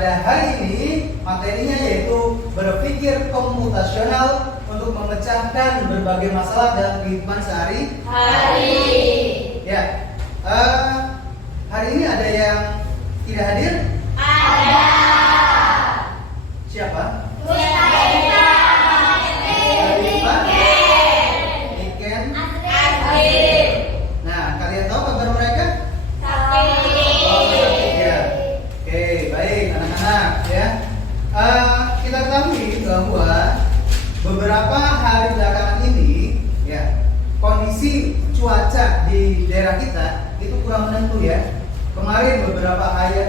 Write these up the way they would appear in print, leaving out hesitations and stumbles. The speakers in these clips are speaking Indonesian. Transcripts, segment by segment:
pada hari ini materinya yaitu berpikir komputasional untuk memecahkan berbagai masalah dalam kehidupan sehari-hari. Ya, hari ini ada yang tidak hadir? Ada. Siapa? Niken. Nah, kalian tahu kabar mereka? Ya. Oke, baik anak-anak ya. Kita ketahui bahwa beberapa hari belakangan ini ya, kondisi cuaca di daerah kita itu kurang menentu ya. Kemarin beberapa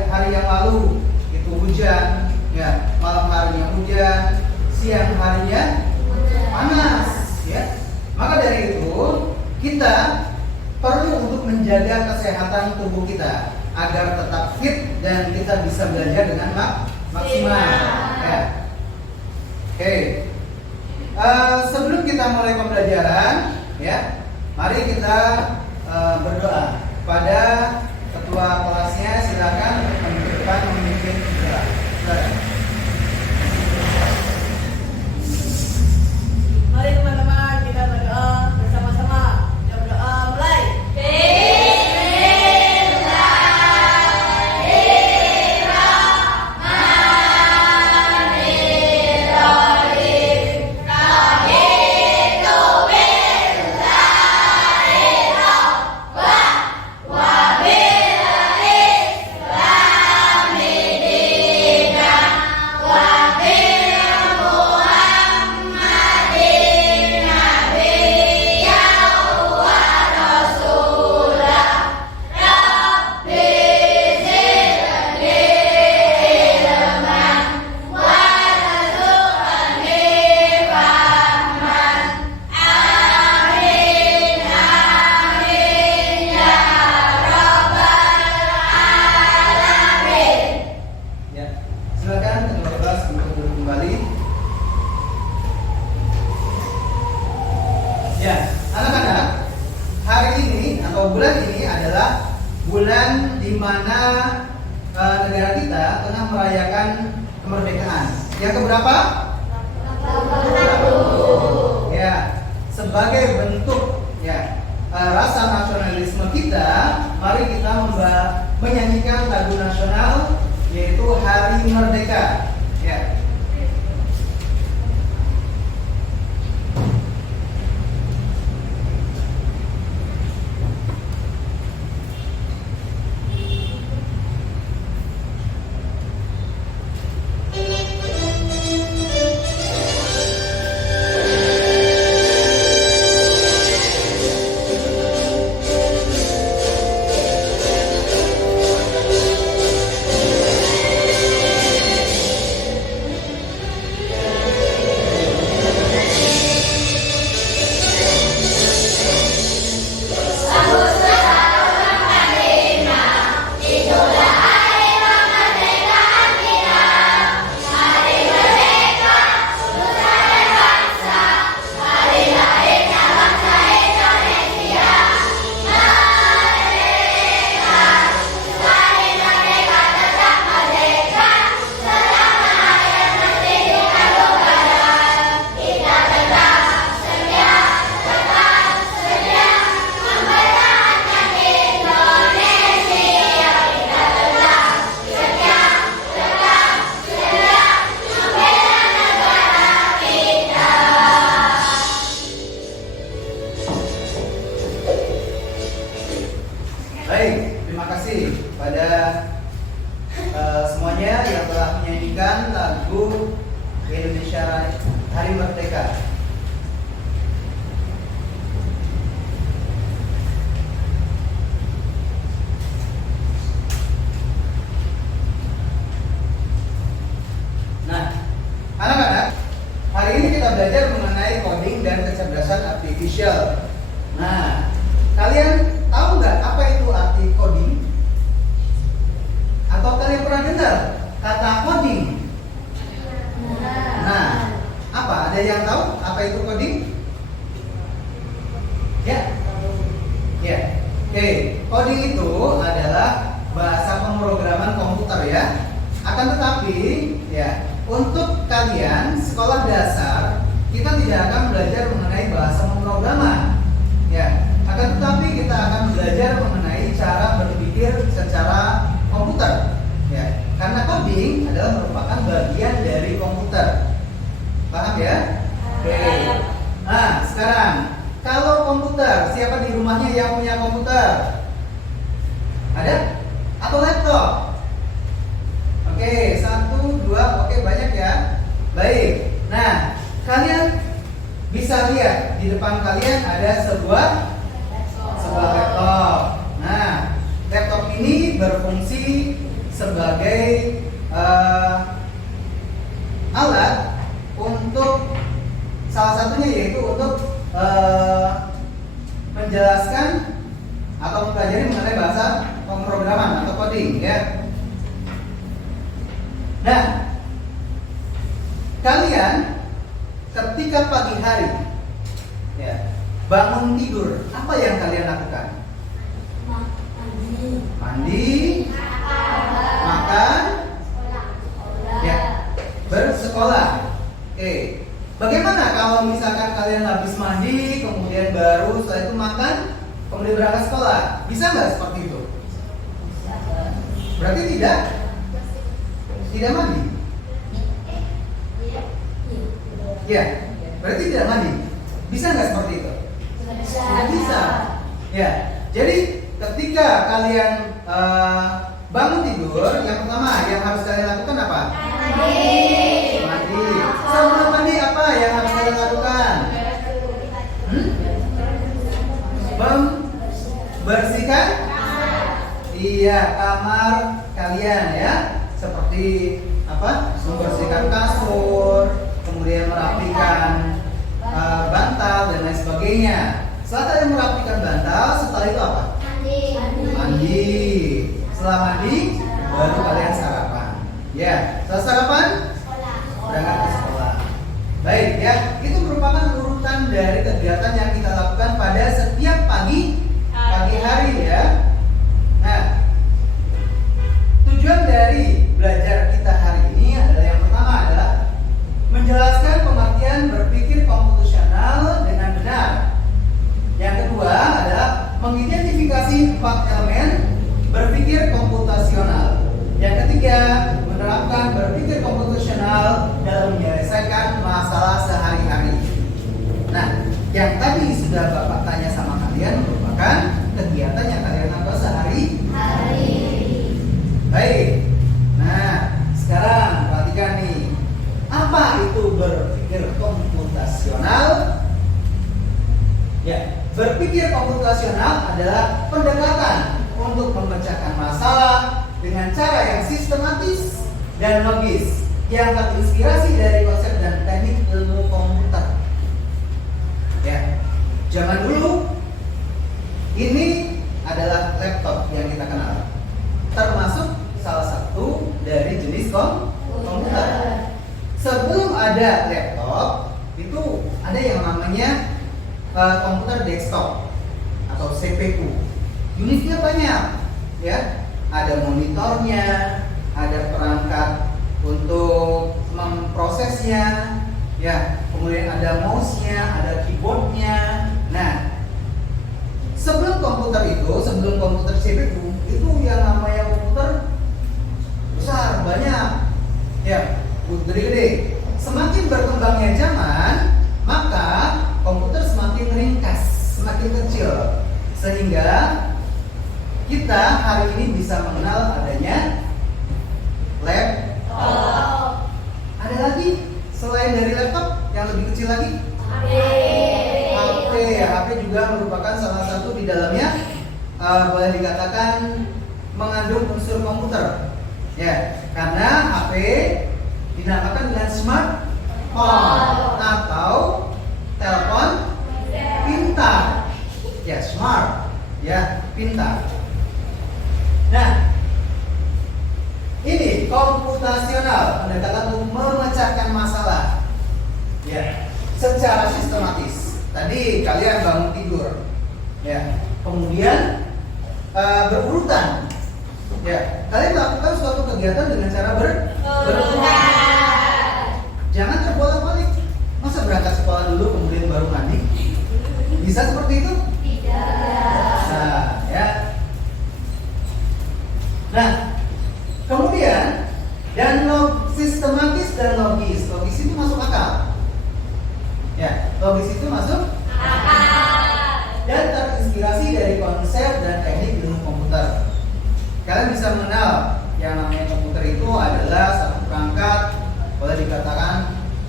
hari yang lalu itu hujan, ya, malam harinya hujan, siang harinya panas, ya. Maka dari itu kita perlu untuk menjaga kesehatan tubuh kita agar tetap fit dan kita bisa belajar dengan maksimal. Ya. Oke. Sebelum kita mulai pembelajaran, ya, mari kita berdoa pada ketua kelasnya. Silakan untuk ke depan memimpin doa. Mari teman-teman kita berdoa bersama-sama. Kita berdoa mulai. Bulan di mana negara kita tengah merayakan kemerdekaan. Yang keberapa? Ya, sebagai bentuk ya rasa nasionalisme kita, mari kita menyanyikan lagu nasional yaitu Hari Merdeka. Ya. Baik, terima kasih pada semuanya yang telah menyanyikan lagu Indonesia Hari Merdeka. Nah, anak-anak, hari ini kita belajar mengenai coding dan kecerdasan artifisial. Nah, kalian tahu nggak apa itu arti coding? Atau kalian pernah dengar kata coding? Nah, apa? Ada yang tahu apa itu coding? Ya, ya. Oke, coding itu adalah bahasa pemrograman komputer ya. Akan tetapi, ya, untuk kalian sekolah dasar kita tidak akan belajar mengenai bahasa pemrograman, ya. Akan tetapi kita akan belajar mengenai cara berpikir secara komputer, ya. Karena coding adalah merupakan bagian dari komputer. Paham ya? Oke. Nah, sekarang kalau komputer, siapa di rumahnya yang punya komputer? Ada? Atau laptop? Oke, 1, 2, oke banyak ya. Baik. Nah, kalian bisa lihat di depan kalian ada sebuah laptop. Nah, laptop ini berfungsi sebagai alat untuk salah satunya yaitu untuk menjelaskan atau mempelajari mengenai bahasa pemrograman atau coding, ya. Nah, kalian ketika pagi hari, ya, bangun tidur, apa yang kalian lakukan? Mandi, makan, ya, bersekolah. Oke. Bagaimana kalau misalkan kalian habis mandi, kemudian baru setelah itu makan, kemudian berangkat sekolah? Bisa nggak seperti itu? Berarti tidak mandi? Ya, berarti tidak mandi. Bisa nggak seperti itu? Tidak bisa. Ya, jadi ketika kalian bangun tidur, yang pertama yang harus kalian lakukan apa? Mandi. Sebelum mandi apa yang harus kalian lakukan? Membersihkan? Iya, kamar kalian, ya. Seperti apa? Membersihkan kasur, kemudian merapikan bantal dan lain sebagainya. Setelah kalian merapikan bantal, setelah itu apa? Mandi. Setelah mandi, baru kalian sarapan. Ya, setelah sarapan, berangkat ke sekolah. Baik, ya, itu merupakan urutan dari kegiatan yang kita lakukan pada setiap pagi hari, ya. Nah, tujuan dari belajar kita hari ini adalah yang pertama adalah menjelaskan pengertian berpikir komputasional dengan benar. Yang kedua adalah mengidentifikasi 4 elemen berpikir komputasional. Yang ketiga, menerapkan berpikir komputasional dalam menyelesaikan masalah sehari-hari. Nah, yang tadi sudah Bapak tanya sama kalian merupakan kegiatan yang kalian lakukan sehari-hari. Baik. Nah, sekarang perhatikan nih. Apa itu berpikir komputasional? Ya, berpikir komputasional adalah pendekatan untuk memecahkan masalah dengan cara yang sistematis dan logis yang terinspirasi dari konsep dan teknik ilmu komputer. Ya, zaman dulu ini adalah laptop yang kita kenal, termasuk salah satu dari jenis komputer. Sebelum ada laptop, itu ada yang namanya komputer desktop atau CPU. Unitnya banyak, ya. Ada monitornya, ada perangkat untuk memprosesnya, ya. Kemudian ada mouse-nya, ada keyboardnya. Nah, sebelum komputer CPU itu yang namanya komputer besar, banyak, ya, gede-gede. Semakin berkembangnya zaman, maka komputer semakin ringkas, semakin kecil, sehingga kita hari ini bisa mengenal adanya laptop. Ada lagi selain dari laptop yang lebih kecil lagi? HP. HP juga merupakan salah satu di dalamnya boleh dikatakan mengandung unsur komputer. Ya, karena HP dinamakan dengan smartphone atau telepon pintar. Ya, smart. Ya, pintar. Nah, ini komputasional, pendekatan untuk memecahkan masalah, ya, secara sistematis. Tadi kalian bangun tidur, ya, kemudian berurutan Ya, kalian lakukan suatu kegiatan dengan cara Berangkat. jangan terbolak-balik. Masa berangkat sekolah dulu kemudian baru mandi? Bisa seperti itu? Tidak. Nah, ya. Nah, kemudian dan sistematis dan logis. Logis itu masuk akal. Ya, logis itu masuk dan terinspirasi dari konsep dan teknik ilmu komputer. Kalian bisa mengenal yang namanya komputer itu adalah satu perangkat, boleh dikatakan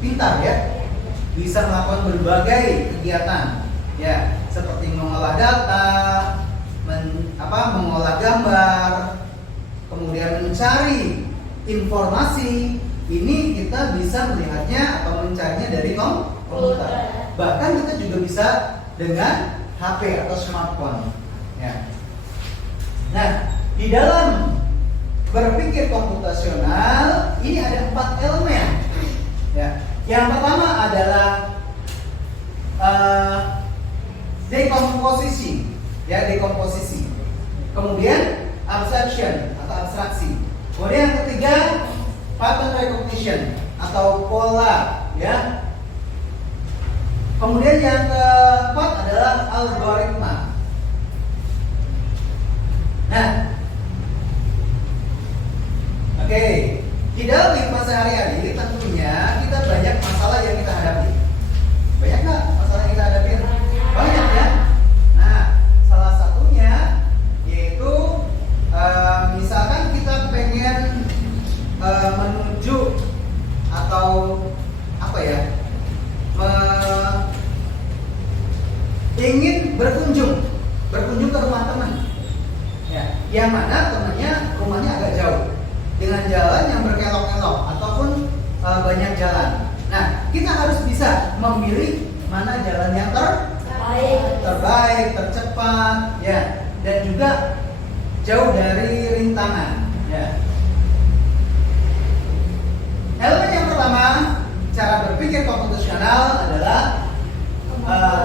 pintar ya, bisa melakukan berbagai kegiatan ya, seperti mengolah data, mengolah gambar, kemudian mencari informasi. Ini kita bisa melihatnya atau mencarinya dari komputer. Bahkan kita juga bisa dengan HP atau smartphone ya. Nah, di dalam berpikir komputasional ini ada 4 elemen ya. Yang pertama adalah dekomposisi ya, dekomposisi. Kemudian abstraction atau abstraksi. Kemudian yang ketiga pattern recognition atau pola ya. Kemudian yang keempat adalah algoritma. Nah, oke, di dalam kehidupan sehari-hari tentunya kita banyak masalah yang kita hadapi. Banyak nggak masalah yang kita hadapi? Banyak ya. Nah, salah satunya yaitu misalkan kita pengen menuju atau apa ya, ingin berkunjung ke rumah teman ya, yang mana temannya rumahnya agak jauh dengan jalan yang berkelok-kelok ataupun banyak jalan. Nah, kita harus bisa memilih mana jalan yang terbaik, tercepat ya, dan juga jauh dari rintangan ya. Elemen yang pertama cara berpikir komputasional adalah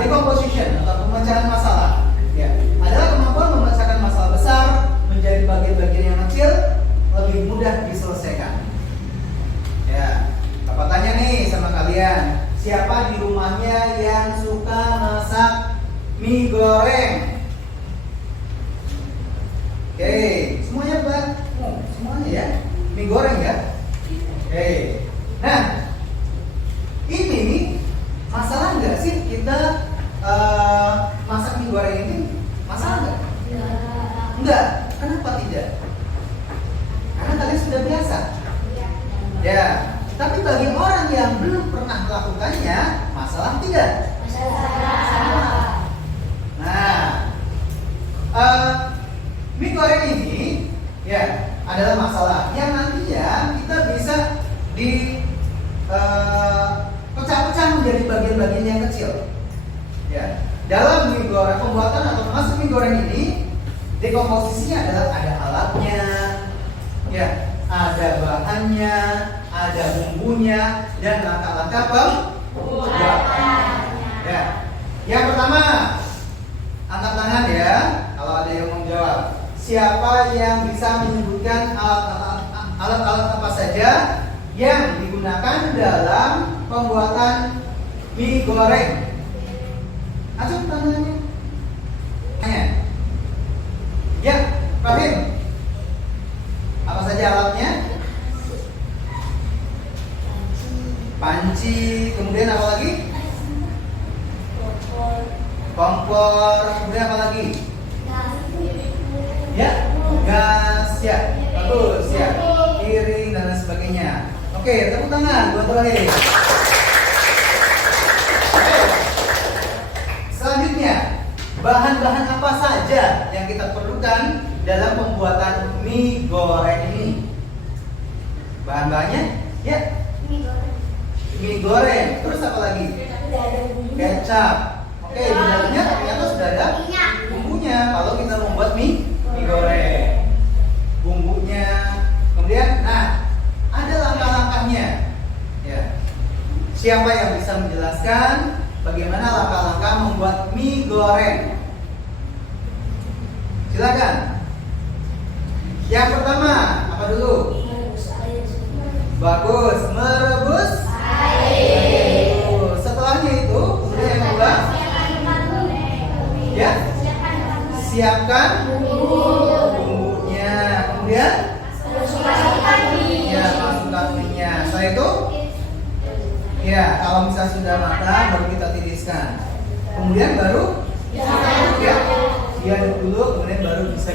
decomposition atau pemecahan masalah ya, adalah kemampuan memecahkan masalah besar menjadi bagian-bagian yang kecil lebih mudah diselesaikan ya. Bapak tanya nih sama kalian, siapa di rumahnya yang suka masak mie goreng? Oke, semuanya Pak? Semuanya ya, mie goreng ya. Oke, nah ini nih, masalah nggak sih kita masak mie goreng ini? Masalah nggak? Enggak. Kenapa tidak? Karena kalian sudah biasa. Ya. Tapi bagi orang yang belum pernah melakukannya, masalah tidak? Masalah. Nah, mie goreng ini ya adalah masalah yang nantinya kita bisa di pecah-pecah menjadi bagian-bagian yang kecil. Ya, dalam mie goreng, pembuatan atau memasak mie goreng ini, dekomposisinya adalah ada alatnya, ya, ada bahannya, ada bumbunya, dan langkah-langkah pembuatannya. Ya, yang pertama, angkat tangan ya, kalau ada yang mau jawab. Siapa yang bisa menyebutkan alat-alat apa saja yang digunakan dalam pembuatan mie goreng? Acung tangannya. Ya, Fahim. Apa saja alatnya? Panci, kemudian apa lagi? Kompor, kemudian apa lagi? Ya, gas, ya, bagus, ya, piring dan lain sebagainya. Oke, tepuk tangan buat Fahim. Selanjutnya, bahan-bahan apa saja yang kita perlukan dalam pembuatan mie goreng ini? Bahan-bahannya, ya, mie goreng. Terus apa lagi? Kecap. Oke, di dalamnya ternyata sudah ada bumbunya. Kalau kita membuat mie goreng, bumbunya. Kemudian, nah, ada langkah-langkahnya. Ya. Siapa yang bisa menjelaskan bagaimana langkah-langkah membuat mie goreng? Silakan. Yang pertama, apa dulu? Bagus, merebus air. Setelahnya itu, kemudian yang kedua, ya, siapkan bumbunya. Kemudian, ya, masukkan minyak. Setelah itu, ya, kalau misalnya sudah matang, baru kita tiriskan. Kemudian baru, ya, diaduk dulu, kemudian baru bisa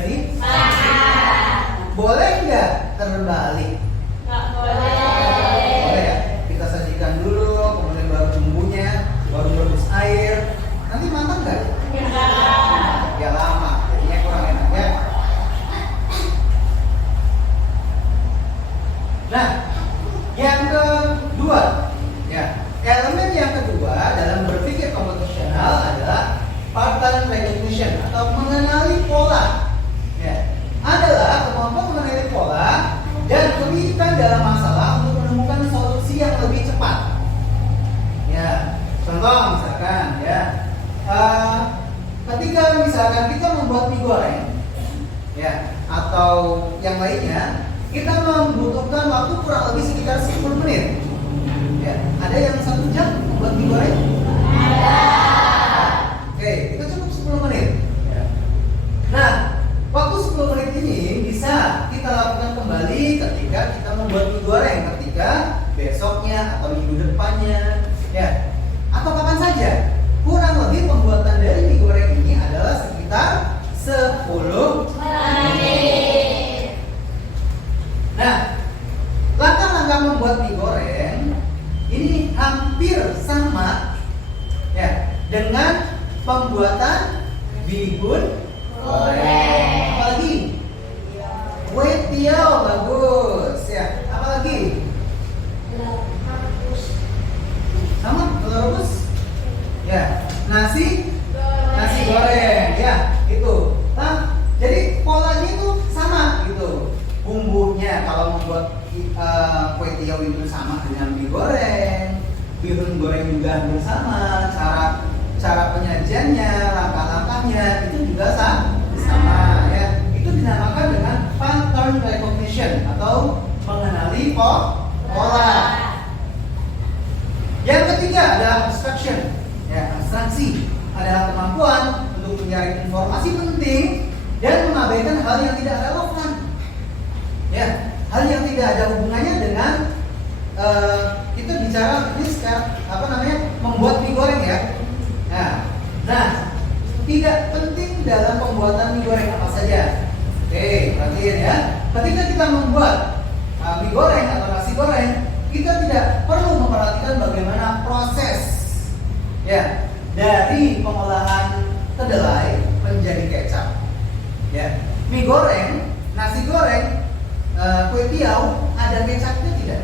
boleh nggak terbalik? Boleh ya. Kita sajikan dulu, kemudian baru bumbunya, baru rebus air. Nanti matang nggak? Ya lama, jadinya kurang enak ya. Nah, yang kedua, ya, elemen yang kedua dalam berpikir komputasional adalah pattern recognition atau mengenali pola. Ya, adalah kemampuan mengenali pola dan kebijakan dalam masalah untuk menemukan solusi yang lebih cepat. Ya, contoh misalkan, ya, ketika misalkan kita membuat mie goreng, ya, atau yang lainnya, kita membutuhkan waktu kurang lebih sekitar 10 menit. Ya, ada yang 1 jam membuat mie goreng? Oke, itu cukup 10 menit. Ya. Nah, waktu 10 menit ini bisa kita lakukan kembali ketika kita membuat mie goreng, ketika besoknya atau minggu depannya, ya, atau kapan saja. Kurang lebih pembuatan dari mie goreng ini adalah sekitar 10 menit. Nah, langkah-langkah membuat mie goreng ini hampir sama, ya, dengan pembuatan bihun goreng. Apalagi kue tiaw, bagus ya. Apalagi sama telur rebus, ya, nasi goreng, ya, itu. Nah, jadi polanya itu sama gitu. Bumbunya kalau membuat kue tiaw itu sama dengan mie goreng, bihun goreng juga hampir sama. Cara penyajiannya, langkah-langkahnya itu juga sama, ya. Itu dinamakan dengan pattern recognition atau mengenali pola. Yang ketiga adalah abstraction, ya, abstraksi adalah kemampuan untuk mencari informasi penting dan mengabaikan hal yang tidak relevan, ya, hal yang tidak ada hubungannya dengan kita bicara ini sekarang membuat mie goreng, ya. Nah, tidak penting dalam pembuatan mie goreng apa saja. Oke, perhatian ya. Ketika kita membuat mie goreng atau nasi goreng, kita tidak perlu memperhatikan bagaimana proses, ya, dari pengolahan kedelai menjadi kecap. Ya, mie goreng, nasi goreng, kue tiaw ada kecapnya tidak?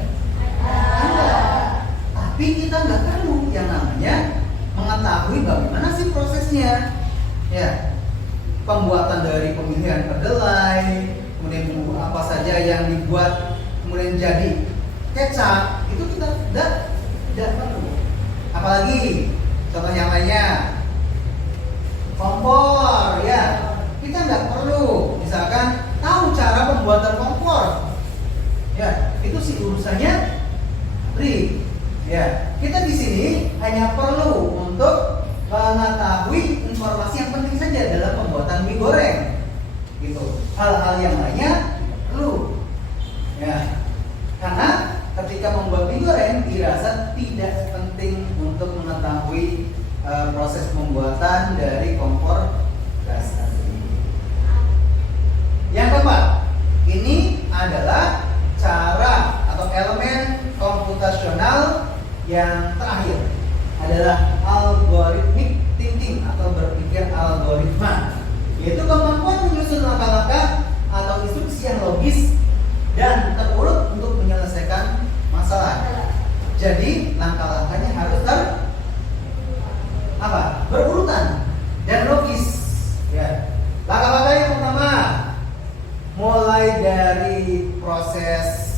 Ada. Tapi kita nggak perlu yang namanya mengetahui bagaimana sih prosesnya, ya, pembuatan dari pemilihan kedelai, kemudian bumbu apa saja yang dibuat kemudian jadi kecap, itu kita tidak perlu. Apalagi contoh yang lainnya, kompor, ya, kita nggak perlu misalkan tahu cara pembuatan kompor, ya, itu sih urusannya ya. Kita di sini hanya perlu untuk mengetahui informasi yang penting saja dalam pembuatan mie goreng, gitu. Hal-hal yang lainnya perlu, ya, karena ketika membuat mie goreng dirasa tidak penting untuk mengetahui proses pembuatan dari kompor gas tadi. Yang keempat, ini adalah cara atau elemen komputasional yang terakhir adalah algorithmic thinking atau berpikir algoritma, yaitu kemampuan menyusun langkah-langkah atau instruksi yang logis dan terurut untuk menyelesaikan masalah. Jadi langkah-langkahnya harus berurutan dan logis, ya. Langkah-langkah yang pertama, mulai dari proses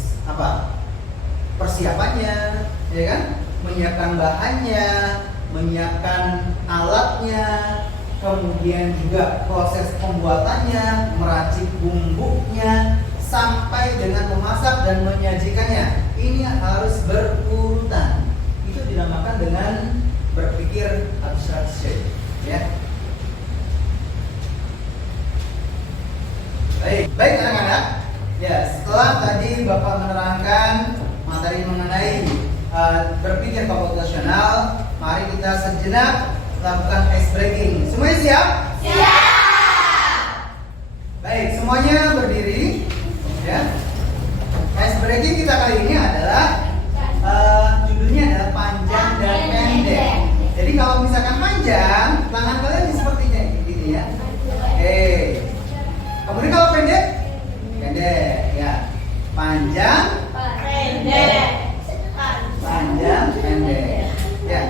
persiapannya, ya kan, menyiapkan bahannya, menyiapkan alatnya, kemudian juga proses pembuatannya, meracik bumbunya, sampai dengan memasak dan menyajikannya. Ini harus berurutan. Itu dinamakan dengan berpikir abstraction, ya. Baik anak-anak. Ya, setelah tadi Bapak menerangkan materi mengenai berpikir komputasional, mari kita sejenak lakukan ice breaking. Semuanya siap? Siap. Baik, semuanya berdiri. Ya. Ice breaking kita kali ini adalah judulnya adalah panjang dan pendek. Jadi kalau misalkan panjang, tangan kalian sepertinya gini ya. Oke. Kemudian kalau pendek, pendek ya. Panjang, Pendek. panjang, pendek. Ya.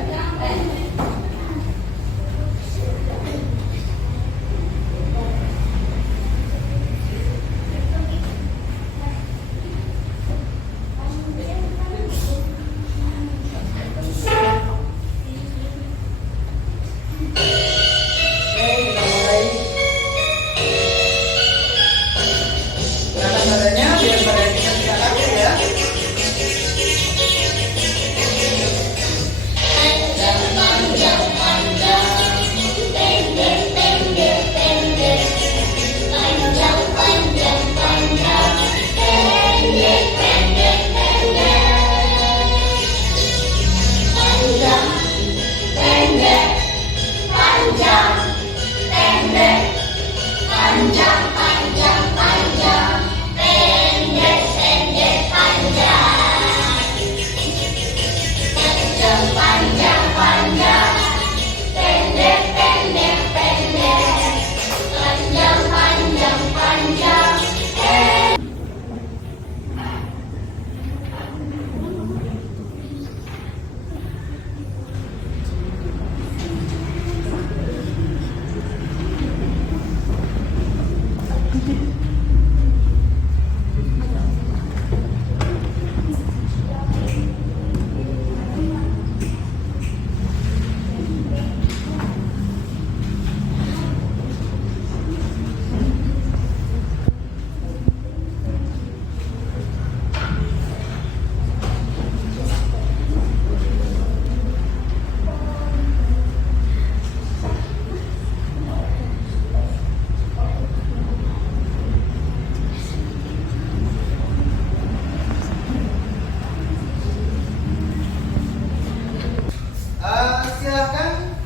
Silakan,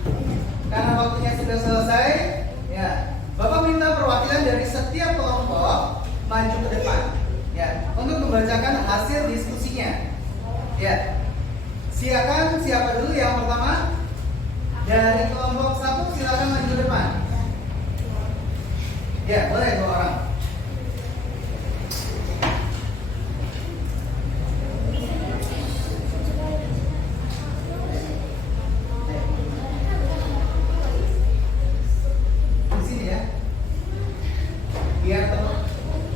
karena waktunya sudah selesai. Ya, Bapak minta perwakilan dari setiap kelompok maju ke depan, ya, untuk membacakan hasil diskusinya. Ya, silakan siapa dulu yang pertama? Dari kelompok 1 silakan maju ke depan. Ya, boleh 2 orang.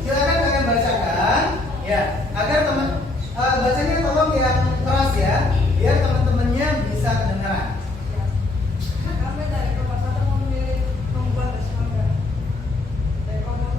Silakan kalian bacakan, ya, agar teman bacanya tolong yang keras ya, biar teman-temannya bisa kedengaran. Kami dari kelompok 1 memilih membuat semangat. Dari kelompok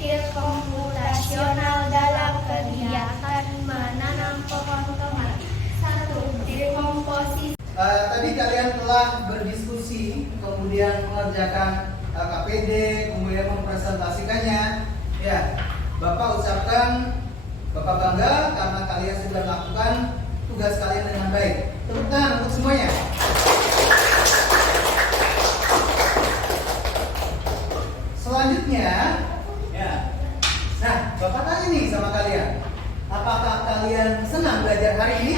berpikir komputasional dalam kegiatan menanam pohon tomat. 1. Dekomposisi. Tadi kalian telah berdiskusi, kemudian mengerjakan KPD, kemudian mempresentasikannya. Ya, Bapak ucapkan, Bapak bangga karena kalian sudah melakukan tugas kalian dengan baik. Tepuk tangan untuk semuanya. Selanjutnya, ya. Nah, Bapak tanya nih sama kalian, apakah kalian senang belajar hari ini?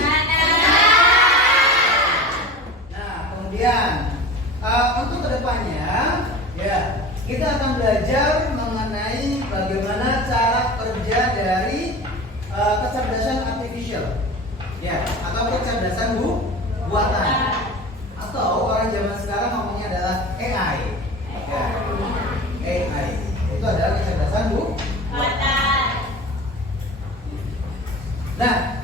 Nah, kemudian untuk kedepannya, ya, kita akan belajar mengenai bagaimana cara kerja dari kecerdasan artificial, ya, atau kecerdasan buatan, atau orang zaman sekarang ngomongnya adalah AI. Ya. AI itu adalah kecerdasan buatan. Nah,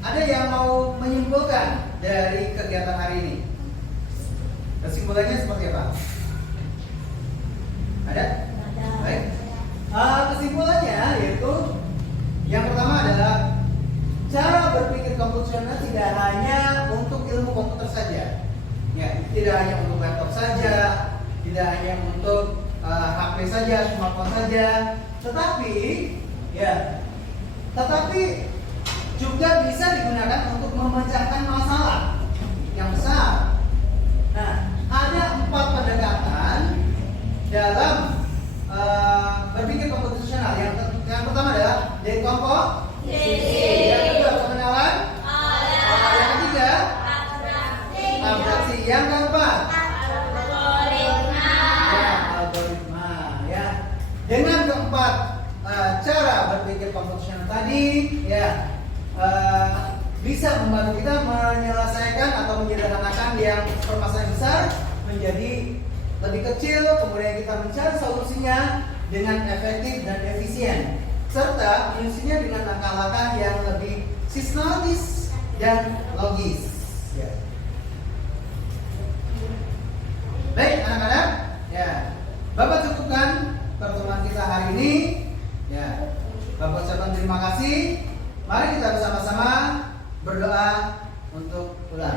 ada yang mau menyimpulkan dari kegiatan hari ini? Kesimpulannya seperti apa? Ada? Baik. Kesimpulannya yaitu yang pertama adalah cara berpikir komputasional tidak hanya untuk ilmu komputer saja. Ya, tidak hanya untuk laptop saja, tidak hanya untuk HP saja, smartphone saja, tetapi juga bisa digunakan untuk memecahkan masalah yang besar. Nah, ada 4 pendekatan dalam berpikir komputasional. Yang pertama adalah dekomposisi. Yang kedua pengenalan. Yang ketiga abstraksi. Yang keempat algoritma. Ya. Dengan keempat cara berpikir komputasional tadi, ya, bisa membantu kita menyelesaikan atau menyederhanakan yang permasalahan besar menjadi lebih kecil, kemudian kita mencari solusinya dengan efektif dan efisien, serta menyusunnya dengan langkah-langkah yang lebih sistematis dan logis. Ya. Baik anak-anak, ya, Bapak cukupkan pertemuan kita hari ini. Ya, Bapak ucapkan terima kasih. Mari kita bersama-sama berdoa untuk ulang.